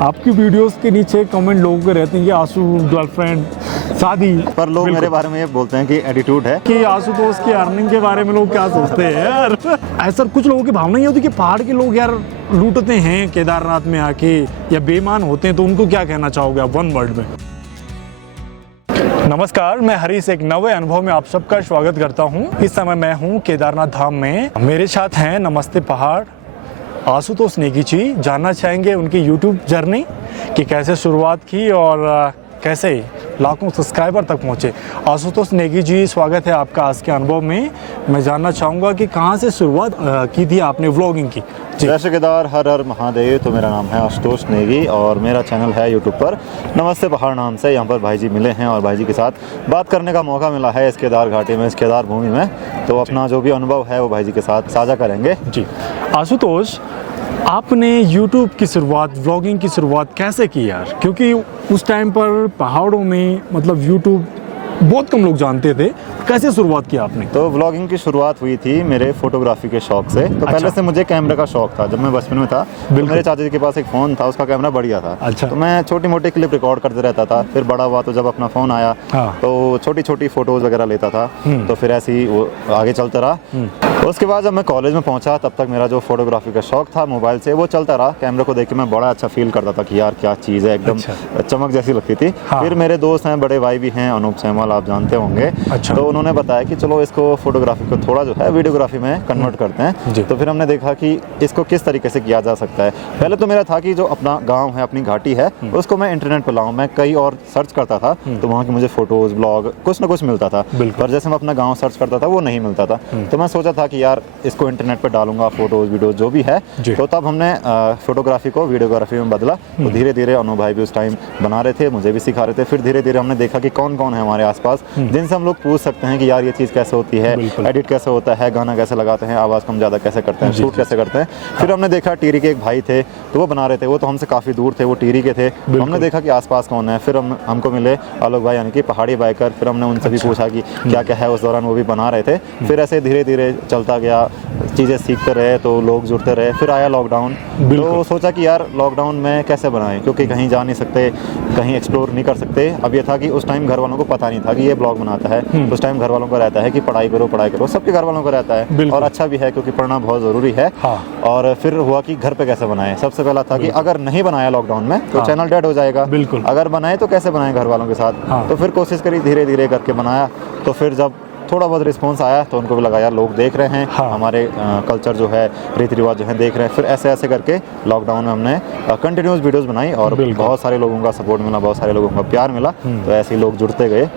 आपकी वीडियोस के नीचे कमेंट लोगों के रहते हैं कि आंसू गर्लफ्रेंड शादी, पर लोग मेरे बारे में ये बोलते हैं कि एटीट्यूड है कि आशुतोष की अर्निंग के बारे में लोग क्या सोचते हैं यार। ऐसा कुछ लोगों की भावना ये होती है कि पहाड़ के लोग यार लूटते हैं केदारनाथ में आके या बेईमान होते हैं, तो उनको क्या कहना चाहोगे आप वन वर्ड में? नमस्कार, मैं हरीश एक नए अनुभव में आप सबका स्वागत करता हूं। इस समय मैं हूं केदारनाथ धाम में। मेरे साथ हैं नमस्ते पहाड़ आशुतोष नेगी जी। जानना चाहेंगे उनकी यूट्यूब जर्नी कि कैसे शुरुआत की और कैसे लाखों सब्सक्राइबर तक पहुंचे। आशुतोष नेगी जी, स्वागत है आपका आज के अनुभव में। मैं जानना चाहूँगा कि कहाँ से शुरुआत की थी आपने व्लॉगिंग की? जय श्री केदार, हर हर महादेव। तो मेरा नाम है आशुतोष नेगी और मेरा चैनल है यूट्यूब पर नमस्ते पहाड़ नाम से। यहाँ पर भाई जी मिले हैं और भाई जी के साथ बात करने का मौका मिला है इस केदार घाटी में, इस केदार भूमि में। तो अपना जो भी अनुभव है वो भाई जी के साथ साझा करेंगे। जी आशुतोष, आपने YouTube की शुरुआत, व्लॉगिंग की शुरुआत कैसे की यार? क्योंकि उस टाइम पर पहाड़ों में मतलब YouTube बहुत कम लोग जानते थे। कैसे शुरुआत की आपने? तो व्लॉगिंग की शुरुआत हुई थी मेरे फोटोग्राफी के शौक से। तो पहले से मुझे कैमरे का शौक था। जब मैं बचपन में था तो मेरे चाचा जी के पास एक फ़ोन था, उसका कैमरा बढ़िया था। अच्छा। तो मैं छोटी मोटी क्लिप रिकॉर्ड करते रहता था। फिर बड़ा हुआ तो जब अपना फ़ोन आया तो छोटी छोटी फ़ोटोज़ वगैरह लेता था। तो फिर ऐसे ही वो आगे चलता रहा। उसके बाद जब मैं कॉलेज में पहुंचा तब तक मेरा जो फोटोग्राफी का शौक था मोबाइल से वो चलता रहा। कैमरे को देख के मैं बड़ा अच्छा फील करता था कि यार क्या चीज़ है, एकदम चमक जैसी लगती थी। फिर मेरे दोस्त हैं, बड़े भाई भी हैं, अनूप सैमल, आप जानते होंगे। अच्छा। तो उन्होंने बताया कि चलो इसको फोटोग्राफी को थोड़ा जो है वीडियोग्राफी में कन्वर्ट करते हैं। तो फिर हमने देखा कि इसको किस तरीके से किया जा सकता है। पहले तो मेरा था कि जो अपना गाँव है, अपनी घाटी है, उसको मैं इंटरनेट पर लाऊँ। मैं कई और सर्च करता था तो वहाँ की मुझे फोटोज़, ब्लॉग कुछ ना कुछ मिलता था। पर जैसे मैं अपना गाँव सर्च करता था वो नहीं मिलता था। तो मैं सोचा था कि यार इसको इंटरनेट पे डालूंगा, फोटोज वीडियोज जो भी है। तो तब हमने फोटोग्राफी को वीडियोग्राफी में बदला। तो धीरे धीरे अनु भाई भी उस टाइम बना रहे थे, मुझे भी सिखा रहे थे। फिर धीरे धीरे हमने देखा कि कौन कौन है हमारे आसपास जिनसे हम लोग पूछ सकते हैं कि यार ये चीज़ कैसे होती है, एडिट कैसे होता है, गाना कैसे लगाते हैं, आवाज़ कम ज़्यादा कैसे करते हैं, शूट कैसे करते हैं। फिर हमने देखा टिहरी के एक भाई थे तो वो बना रहे थे। वो तो हमसे काफ़ी दूर थे, वो टिहरी के थे। हमने देखा कि आसपास कौन है। फिर हमको मिले आलोक भाई यानी कि पहाड़ी बाइकर। फिर हमने उनसे भी पूछा कि क्या क्या है। उस दौरान वो भी बना रहे थे। फिर ऐसे धीरे धीरे चलता गया, चीज़ें सीखते रहे तो लोग जुड़ते रहे। फिर आया लॉकडाउन। तो सोचा कि यार लॉकडाउन में कैसे बनाएं, क्योंकि कहीं जा नहीं सकते, कहीं एक्सप्लोर नहीं कर सकते। अब ये था कि उस टाइम घर वालों को पता नहीं था कि ये ब्लॉग बनाता है। उस टाइम घर वालों को रहता है कि पढ़ाई करो पढ़ाई करो, सबके घर वालों को रहता है। और अच्छा भी है क्योंकि पढ़ना बहुत ज़रूरी है। और फिर हुआ कि घर पे कैसे बनाएं। सबसे पहला था कि अगर नहीं बनाया लॉकडाउन में तो चैनल डेड हो जाएगा। अगर बनाए तो कैसे बनाएं घर वालों के साथ। तो फिर कोशिश करी, धीरे धीरे करके बनाया। तो फिर जब थोड़ा बहुत रिस्पांस आया तो उनको भी लगा यार लोग देख रहे हैं, हमारे कल्चर जो है, रीति रिवाज जो है देख रहे हैं। फिर ऐसे ऐसे करके लॉकडाउन में हमने कंटिन्यूस वीडियोस बनाई और बहुत सारे लोगों का सपोर्ट मिला, बहुत सारे लोगों का प्यार मिला। तो ऐसे ही लोग जुड़ते गए।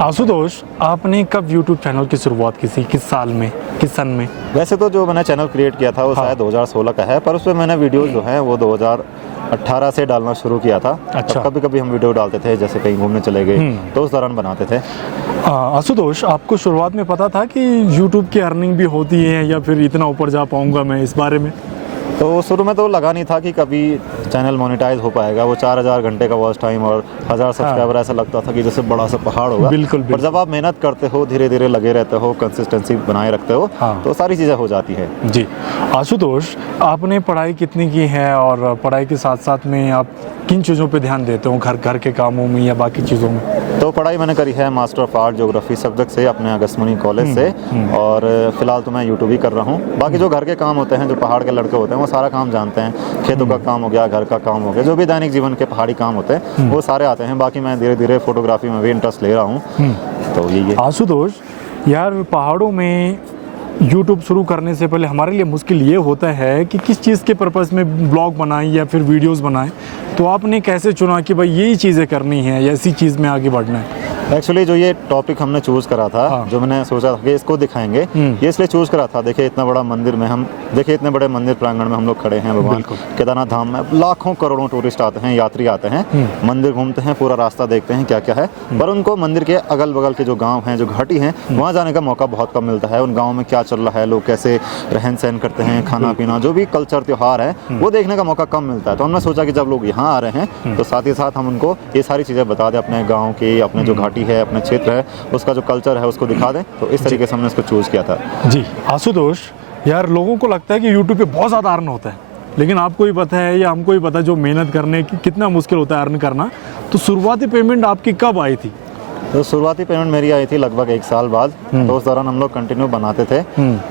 आशुतोष, आपने कब YouTube चैनल की शुरुआत की थी? किस साल में, किस सन में? वैसे तो जो मैंने चैनल क्रिएट किया था वो शायद 2016 का है, पर उसमें मैंने वीडियोज़ जो हैं वो 2018 से डालना शुरू किया था। अच्छा। कभी कभी हम वीडियो डालते थे, जैसे कहीं घूमने चले गए तो उस दौरान बनाते थे। आशुतोष, आपको शुरुआत में पता था कि YouTube की अर्निंग भी होती है या फिर इतना ऊपर जा पाऊंगा मैं, इस बारे में? तो शुरू में तो लगा नहीं था कि कभी चैनल मोनेटाइज हो पाएगा। वो 4000 घंटे का वॉच टाइम और 1000 सब्सक्राइबर, ऐसा लगता था कि जैसे बड़ा सा पहाड़ होगा। पर जब आप मेहनत करते हो, धीरे धीरे लगे रहते हो, कंसिस्टेंसी बनाए रखते हो, तो सारी चीज़ें हो जाती है। जी आशुतोष, आपने पढ़ाई कितनी की है और पढ़ाई के साथ साथ में आप किन चीज़ों पे ध्यान देते हो, घर के कामों में या बाकी चीज़ों में? तो पढ़ाई मैंने करी है master of art geography subject से अपने अगस्त्यमुनि कॉलेज से। और फिलहाल तो मैं यूट्यूब ही कर रहा हूँ। बाकी जो घर के काम होते हैं, जो पहाड़ के लड़के होते हैं वो सारा काम जानते हैं। खेतों का काम हो गया, घर का काम हो गया, जो भी दैनिक जीवन के पहाड़ी काम होते हैं वो सारे आते हैं। बाकी मैं धीरे धीरे फोटोग्राफी में भी इंटरेस्ट ले रहा हूँ। तो यही है। आशुतोष यार, पहाड़ों में YouTube शुरू करने से पहले हमारे लिए मुश्किल ये होता है कि किस चीज़ के पर्पज़ में ब्लॉग बनाएं या फिर वीडियोस बनाएं। तो आपने कैसे चुना कि भाई यही चीज़ें करनी है या ऐसी चीज़ में आगे बढ़ना है? एक्चुअली जो ये टॉपिक हमने चूज़ करा था, जो मैंने सोचा था कि इसको दिखाएंगे, ये इसलिए चूज़ करा था। देखिए इतना बड़ा मंदिर में हम, देखिए इतने बड़े मंदिर प्रांगण में हम लोग खड़े हैं भगवान केदारनाथ धाम में। लाखों करोड़ों टूरिस्ट आते हैं, यात्री आते हैं, मंदिर घूमते हैं, पूरा रास्ता देखते हैं क्या क्या है। पर उनको मंदिर के अगल बगल के जो गाँव हैं, जो घाटी हैं, वहाँ जाने का मौका बहुत कम मिलता है। उन गाँव में क्या चल रहा है, लोग कैसे रहन सहन करते हैं, खाना पीना, जो भी कल्चर त्यौहार है वो देखने का मौका कम मिलता है। तो हमने सोचा कि जब लोग यहाँ आ रहे हैं तो साथ ही साथ हम उनको ये सारी चीज़ें बता दें, अपने गाँव की, अपने जो घाटी है, अपने क्षेत्र है, उसका जो कल्चर है उसको दिखा दें। तो इस तरीके से हमने इसको चूज़ किया था। जी आशुतोष, यार लोगों को लगता है कि यूट्यूब पे बहुत ज़्यादा अर्न होता है, लेकिन आपको ही पता है या हमको ही पता है जो मेहनत करने की कितना मुश्किल होता है अर्न करना। तो शुरुआती पेमेंट आपकी कब आई थी? तो शुरुआती पेमेंट मेरी आई थी लगभग 1 साल बाद। तो उस दौरान हम लोग कंटिन्यू बनाते थे।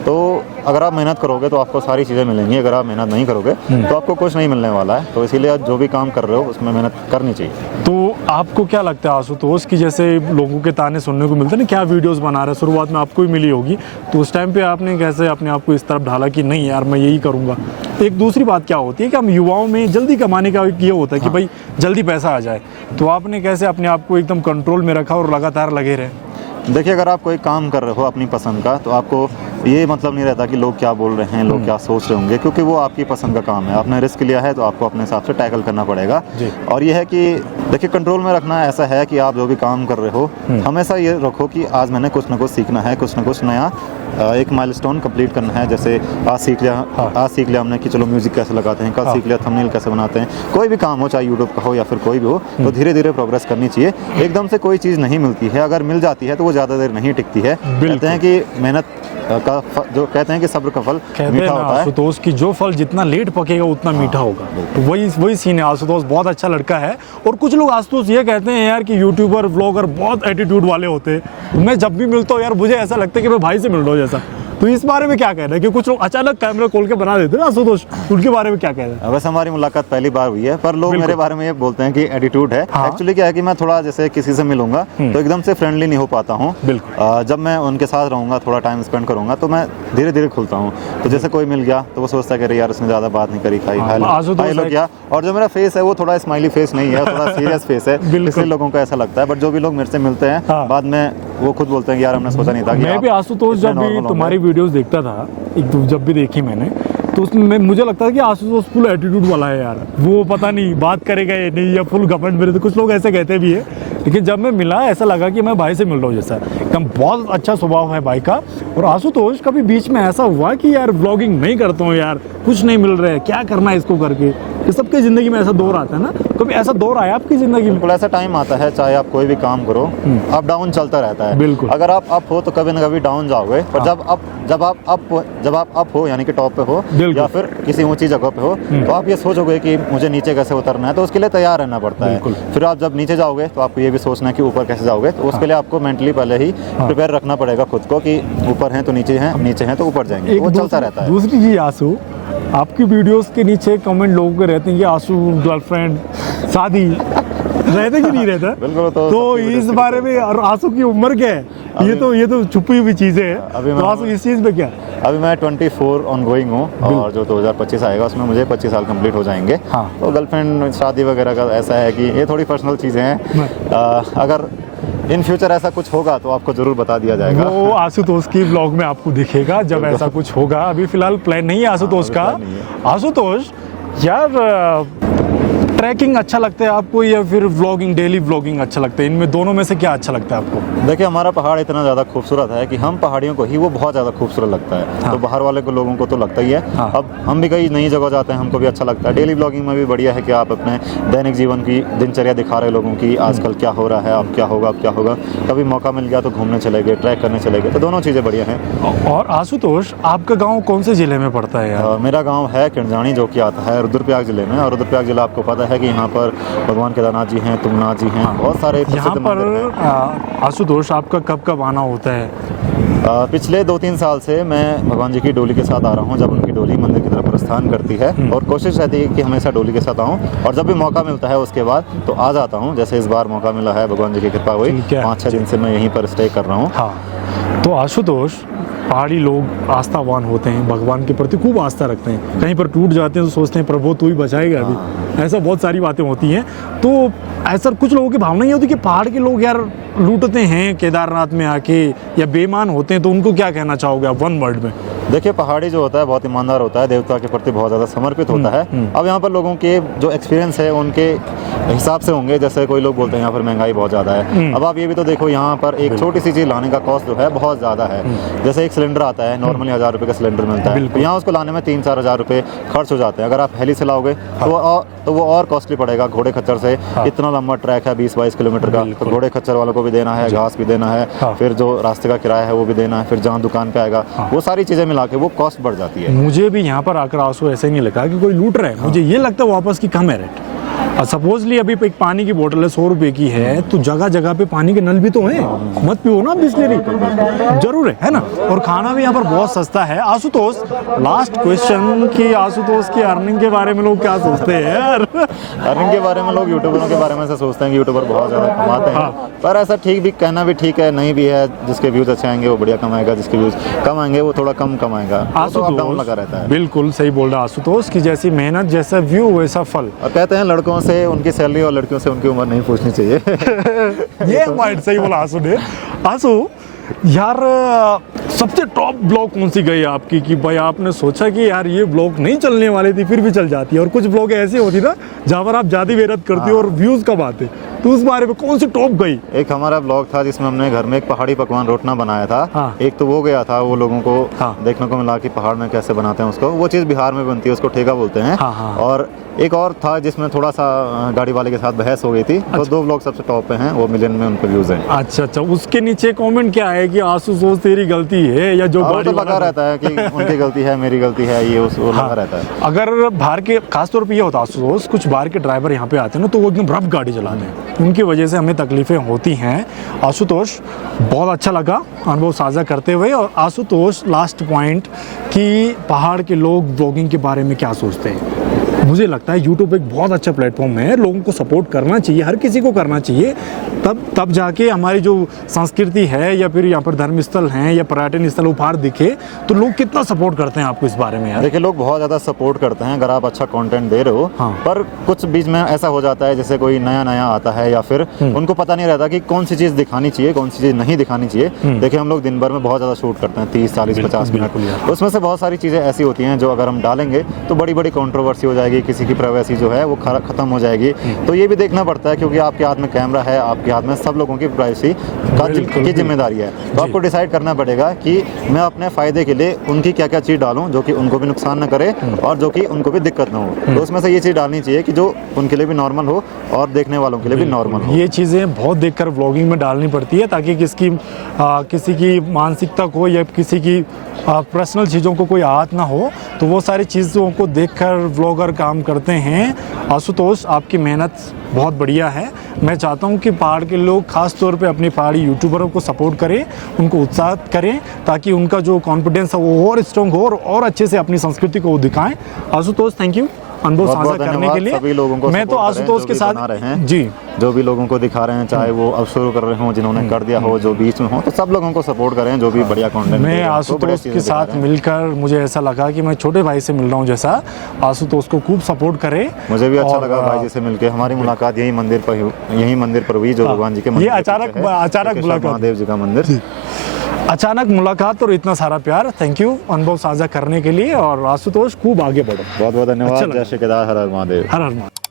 तो अगर आप मेहनत करोगे तो आपको सारी चीज़ें मिलेंगी, अगर आप मेहनत नहीं करोगे तो आपको कुछ नहीं मिलने वाला है। तो इसीलिए आप जो भी काम कर रहे हो उसमें मेहनत करनी चाहिए। तो आपको क्या लगता है आशुतोष की जैसे लोगों के ताने सुनने को मिलते हैं ना, क्या वीडियोस बना रहे हैं, शुरुआत में आपको ही मिली होगी, तो उस टाइम पे आपने कैसे अपने आप को इस तरफ ढाला कि नहीं यार मैं यही करूँगा? एक दूसरी बात क्या होती है कि हम युवाओं में जल्दी कमाने का ये होता है कि भाई जल्दी पैसा आ जाए, तो आपने कैसे अपने आप को एकदम कंट्रोल में रखा और लगातार लगे रहे? देखिए, अगर आप कोई काम कर रहे हो अपनी पसंद का, तो आपको ये मतलब नहीं रहता कि लोग क्या बोल रहे हैं, लोग क्या सोच रहे होंगे, क्योंकि वो आपकी पसंद का काम है। आपने रिस्क लिया है तो आपको अपने हिसाब से टैकल करना पड़ेगा। और ये है कि देखिए, कंट्रोल में रखना ऐसा है कि आप जो भी काम कर रहे हो हमेशा ये रखो कि आज मैंने कुछ ना कुछ सीखना है, कुछ ना कुछ नया एक माइलस्टोन कंप्लीट करना है। जैसे आज सीख लिया हमने कि चलो म्यूजिक कैसे लगाते हैं, कल सीख लिया थंबनेल कैसे बनाते हैं। कोई भी काम हो, चाहे यूट्यूब का हो या फिर कोई भी हो, तो धीरे धीरे प्रोग्रेस करनी चाहिए। एकदम से कोई चीज़ नहीं मिलती है, अगर मिल जाती है तो वो ज़्यादा देर नहीं टिकती है। कहते हैं कि मेहनत का जो कहते हैं कि सब्र का फल मीठा होता है। आशुतोष की जो फल जितना लेट पकेगा उतना मीठा होगा। तो वही सीन है। आशुतोष बहुत अच्छा लड़का है। और कुछ लोग आशुतोष ये कहते हैं यार कि यूट्यूबर व्लॉगर बहुत एटीट्यूड वाले होते हैं। मैं जब भी मिलता हूँ यार मुझे ऐसा लगता है कि मैं भाई से मिल रहा हूँ जैसा। तो इस बारे में क्या कहना है कि कुछ लोग अचानक कैमरा खोल के बना देते हैं आशुतोष, उनके बारे में क्या कहना है? वैसे हमारी मुलाकात पहली बार हुई है, पर लोग मेरे बारे में ये बोलते हैं कि एटीट्यूड है। एक्चुअली क्या है कि मैं थोड़ा जैसे किसी से मिलूंगा तो एकदम से फ्रेंडली नहीं हो पाता हूँ। जब मैं उनके साथ रहूंगा, थोड़ा टाइम स्पेंड करूंगा, तो मैं धीरे धीरे खुलता हूँ। तो जैसे कोई मिल गया तो वो सोचता है कि यार उसने ज़्यादा बात नहीं करी, किया। और जो मेरा फेस है वो थोड़ा स्माइली फेस नहीं है, थोड़ा सीरियस फेस है, इसलिए लोगों को ऐसा लगता है। बट जो भी लोग मेरे से मिलते हैं बाद में वो खुद बोलते हैं कि यार हमने सोचा नहीं था। मैं भी आशुतोष जब भी तुम्हारी वीडियोस देखता था, जब भी देखी मैंने, तो उसमें मुझे लगता है कि आशुतोष फुल एटीट्यूड वाला है यार। वो पता नहीं बात करेगा या नहीं, या फुल घमंड मेरे, तो कुछ लोग ऐसे कहते भी है। लेकिन जब मैं मिला ऐसा लगा कि मैं भाई से मिल रहा हूँ जैसा। एकदम बहुत अच्छा स्वभाव है भाई का। और आशुतोष कभी बीच में ऐसा हुआ कि यार व्लॉगिंग नहीं करता हूँ यार, कुछ नहीं मिल रहा है, क्या करना है इसको करके? ये सबकी ज़िंदगी में ऐसा दौर आता है ना, कभी ऐसा दौर आया आपकी ज़िंदगी में? बिल्कुल, ऐसा टाइम आता है, चाहे आप कोई भी काम करो, अप डाउन चलता रहता है। बिल्कुल। अगर आप अप हो तो कभी ना कभी डाउन जाओगे, पर जब आप अप हो यानी कि टॉप पे हो या फिर किसी ऊंची जगह पे हो, तो आप ये सोचोगे कि मुझे नीचे कैसे उतरना है, तो उसके लिए तैयार रहना पड़ता है। फिर आप जब नीचे जाओगे तो आपको ये भी सोचना है कि ऊपर कैसे जाओगे। तो उसके लिए आपको मेंटली पहले ही प्रिपेयर रखना पड़ेगा खुद को कि ऊपर हैं तो नीचे हैं, नीचे हैं तो ऊपर जाएंगे। वो चलता रहता है। दूसरी चीज़ आंसू, आपकी वीडियोस के नीचे कमेंट लोगों के रहते हैं कि आंसू गर्लफ्रेंड शादी रहते कि नहीं रहता? बिल्कुल। तो इस बारे में, और आंसू की उम्र क्या है? ये तो छुपी हुई चीजें हैं। तो आंसू इस चीज पे क्या? अभी मैं 24 ऑन गोइंग हूँ, और जो 2025 आएगा उसमें मुझे 25 साल कंप्लीट हो जाएंगे। तो गर्लफ्रेंड शादी वगैरह का ऐसा है कि ये थोड़ी पर्सनल चीज़ें हैं। अगर इन फ्यूचर ऐसा कुछ होगा तो आपको जरूर बता दिया जाएगा। वो आशुतोष की व्लॉग में आपको दिखेगा जब ऐसा कुछ होगा। अभी फिलहाल प्लान नहीं है आशुतोष का। आशुतोष यार, ट्रैकिंग अच्छा लगता है आपको या फिर व्लॉगिंग, डेली व्लॉगिंग अच्छा लगता है? इनमें दोनों में से क्या अच्छा लगता है आपको? देखिए, हमारा पहाड़ इतना ज़्यादा खूबसूरत है कि हम पहाड़ियों को ही वो बहुत ज़्यादा खूबसूरत लगता है। तो बाहर वाले को लोगों को तो लगता ही है। अब हम भी कई नई जगह जाते हैं, हमको भी अच्छा लगता है। डेली व्लॉगिंग में भी बढ़िया है कि आप अपने दैनिक जीवन की दिनचर्या दिखा रहे लोगों की, आजकल क्या हो रहा है, अब क्या होगा, अब क्या होगा। कभी मौका मिल गया तो घूमने चले गए, ट्रैक करने चले गए, तो दोनों चीज़ें बढ़िया हैं। और आशुतोष, आपका गाँव कौन से ज़िले में पड़ता है यार? मेरा गाँव है किरजानी, जो कि आता है रुद्रप्रयाग जिले में। और रुद्रप्रयाग जिला आपको पता है कि यहाँ पर भगवान केदारनाथ जी हैं, तुंगनाथ जी हैं, बहुत सारे यहाँ पर। आशुतोष, आपका कब कब आना होता है? पिछले 2-3 साल से मैं भगवान जी की डोली के साथ आ रहा हूँ। जब उनकी डोली मंदिर की तरफ प्रस्थान करती है, और कोशिश रहती है कि हमेशा डोली के साथ आऊँ, और जब भी मौका मिलता है उसके बाद तो आ जाता हूँ। जैसे इस बार मौका मिला है, भगवान जी की कृपा हुई, 5-6 दिन से मैं यहीं पर स्टे कर रहा हूँ। तो आशुतोष, पहाड़ी लोग आस्थावान होते हैं, भगवान के प्रति खूब आस्था रखते हैं। कहीं पर टूट जाते हैं तो सोचते हैं प्रभु तू ही बचाएगा अभी। ऐसा बहुत सारी बातें होती हैं। तो ऐसा कुछ लोगों की भावना ये होती है कि पहाड़ के लोग यार लूटते हैं केदारनाथ में आके, या बेईमान होते हैं। तो उनको क्या कहना चाहोगे आप वन वर्ड में? देखिए, पहाड़ी जो होता है बहुत ईमानदार होता है, देवता के प्रति बहुत ज़्यादा समर्पित होता है। अब यहाँ पर लोगों के जो एक्सपीरियंस है उनके हिसाब से होंगे। जैसे कोई लोग बोलते हैं यहाँ पर महंगाई बहुत ज़्यादा है। अब आप ये भी तो देखो, यहाँ पर एक छोटी सी चीज़ लाने का कॉस्ट जो है बहुत ज़्यादा है। जैसे एक सिलेंडर आता है, नॉर्मली 1000 रुपये का सिलेंडर मिलता है, तो यहाँ उसको लाने में 3-4 हज़ार रुपये खर्च हो जाते हैं। अगर आप हेली से लाओगे तो वो और कॉस्टली पड़ेगा। घोड़े खच्चर से इतना लंबा ट्रैक है, 20-22 किलोमीटर का, तो घोड़े खच्चर वालों को भी देना है, घास भी देना है, फिर जो रास्ते का किराया है वो भी देना है, फिर जहाँ दुकान पे आएगा वो सारी चीज़ें मिला के वो कॉस्ट बढ़ जाती है। मुझे भी यहाँ पर आकर आंसू ऐसे नहीं लगा कि कोई लूट रहा है, मुझे ये लगता है वापस की कम है रेट। सपोजली अभी एक पानी की बोतल है 100 रुपए की है, तो जगह जगह पे पानी के नल भी तो हैं, मत पियो ना बिस्लेरी, जरूर है ना। और खाना भी यहाँ पर बहुत सस्ता है। आशुतोष, लास्ट क्वेश्चन कि आशुतोष की अर्निंग के बारे में लोग क्या सोचते हैं यार? अर्निंग के बारे में लोग यूट्यूबरों के बारे में ऐसा सोचते हैं कि यूट्यूबर बहुत ज़्यादा कमाते हैं। हाँ। पर ऐसा ठीक भी कहना भी ठीक है, नहीं भी है। जिसके व्यूज़ अच्छे आएंगे वो बढ़िया कमाएगा, जिसके व्यूज़ कम आएंगे वो थोड़ा कम कमाएगा। वो तो अप डाउन लगा रहता है। बिल्कुल सही बोल रहा आशुतोष कि जैसी मेहनत जैसा व्यू वैसा फल। और कहते हैं लड़कों से उनकी सैलरी और लड़कियों से उनकी उम्र नहीं पूछनी चाहिए। ये पॉइंट सही बोला आंसू ने। आंसू यार, सबसे टॉप ब्लॉग कौन सी गई आपकी कि भाई आपने सोचा कि यार ये ब्लॉग नहीं चलने वाली थी फिर भी चल जाती है? और कुछ ब्लॉग ऐसी होती ना जहाँ पर आप ज़्यादा मेहनत करते हो और व्यूज़ कम आते, तो उस बारे में कौन सी टॉप गई? एक हमारा ब्लॉग था जिसमें हमने घर में एक पहाड़ी पकवान रोटना बनाया था। हाँ। एक तो वो गया था, वो लोगों को हाँ। देखने को मिला कि पहाड़ में कैसे बनाते हैं उसको। वो चीज़ बिहार में बनती है, उसको ठेका बोलते हैं। हाँ, हाँ। और एक और था जिसमें थोड़ा सा गाड़ी वाले के साथ बहस हो गई थी। तो 2 ब्लॉग सबसे टॉप पे हैं, वो मिलियन में उन पर व्यूज हैं। अच्छा, उसके नीचे कमेंट क्या है कि आशुतोष तेरी गलती है या जो और गाड़ी तो लगा रहता है कि उनकी गलती है, मेरी गलती है, ये वो लगा रहता है। अगर बाहर के, खासतौर पे ये होता है आशुतोष, कुछ बाहर के ड्राइवर यहाँ पे आते हैं ना तो वो एकदम रफ गाड़ी चलाते हैं, उनकी वजह से हमें तकलीफें होती हैं। आशुतोष, बहुत अच्छा लगा अनुभव साझा करते हुए। और आशुतोष, लास्ट पॉइंट कि पहाड़ के लोग ब्लॉगिंग के बारे में क्या सोचते हैं? मुझे लगता है यूट्यूब एक बहुत अच्छा प्लेटफॉर्म है, लोगों को सपोर्ट करना चाहिए, हर किसी को करना चाहिए, तब जाके हमारी जो संस्कृति है या फिर यहाँ पर धर्म स्थल हैं या पर्यटन स्थल उपहार दिखे तो लोग कितना सपोर्ट करते हैं आपको इस बारे में यार? देखिए, लोग बहुत ज़्यादा सपोर्ट करते हैं अगर आप अच्छा कंटेंट दे रहे हो। हाँ। पर कुछ बीच में ऐसा हो जाता है जैसे कोई नया आता है या फिर उनको पता नहीं रहता कि कौन सी चीज़ दिखानी चाहिए, कौन सी चीज़ नहीं दिखानी चाहिए। देखिए, हम लोग दिन भर में बहुत ज़्यादा शूट करते हैं, 30, 40, 50 मिनट। उसमें से बहुत सारी चीज़ें ऐसी होती हैं जो अगर हम डालेंगे तो बड़ी बड़ी कंट्रोवर्सी हो जाएगी, किसी की प्राइवेसी जो है वो खत्म हो जाएगी। तो ये भी देखना पड़ता है क्योंकि आपके हाथ में कैमरा है, आपके हाथ में सब लोगों की प्राइवेसी की जिम्मेदारी है। तो आपको डिसाइड करना पड़ेगा कि मैं अपने फ़ायदे के लिए उनकी क्या क्या चीज़ डालूं जो कि उनको भी नुकसान न करे और जो कि उनको भी दिक्कत ना हो। तो उसमें से ये चीज़ डालनी चाहिए कि जो उनके लिए भी नॉर्मल हो और देखने वालों के लिए भी नॉर्मल हो। ये चीज़ें बहुत देखकर व्लॉगिंग में डालनी पड़ती है ताकि किसी की मानसिकता को या किसी की पर्सनल चीज़ों को कोई आहत ना हो। तो वो सारी चीज़ों को देखकर व्लॉगर काम करते हैं। आशुतोष, आपकी मेहनत बहुत बढ़िया है। मैं चाहता हूँ कि पहाड़ के लोग खास तौर पे अपने पहाड़ी यूट्यूबरों को सपोर्ट करें, उनको उत्साहित करें ताकि उनका जो कॉन्फिडेंस है वो और स्ट्रॉन्ग हो और अच्छे से अपनी संस्कृति को दिखाएं। आशुतोष, थैंक यू अनुभव साझा करने के लिए। सभी लोगों को मैं तो आशुतोष के साथ रहे हैं जी, जो भी लोगों को दिखा रहे हैं, चाहे वो अब शुरू कर रहे हों, जिन्होंने कर दिया हो, जो बीच में हो, तो सब लोगों को सपोर्ट करें जो भी बढ़िया कंटेंट। मैं आशुतोष के साथ मिलकर मुझे ऐसा लगा कि मैं छोटे भाई से मिल रहा हूँ जैसा। आशुतोष को खूब सपोर्ट करें। मुझे भी अच्छा लगा भाई जी से मिलकर। हमारी मुलाकात यही मंदिर पर हुई जो भगवान जी के मंदिर। ये अचानक मुलाकात, महादेव जी का मंदिर, अचानक मुलाकात और इतना सारा प्यार। थैंक यू अनुभव साझा करने के लिए। और आशुतोष, खूब आगे बढ़ो। बहुत बहुत धन्यवाद। जय श्री केदार, हर हर महादेव। हर हर महादेव।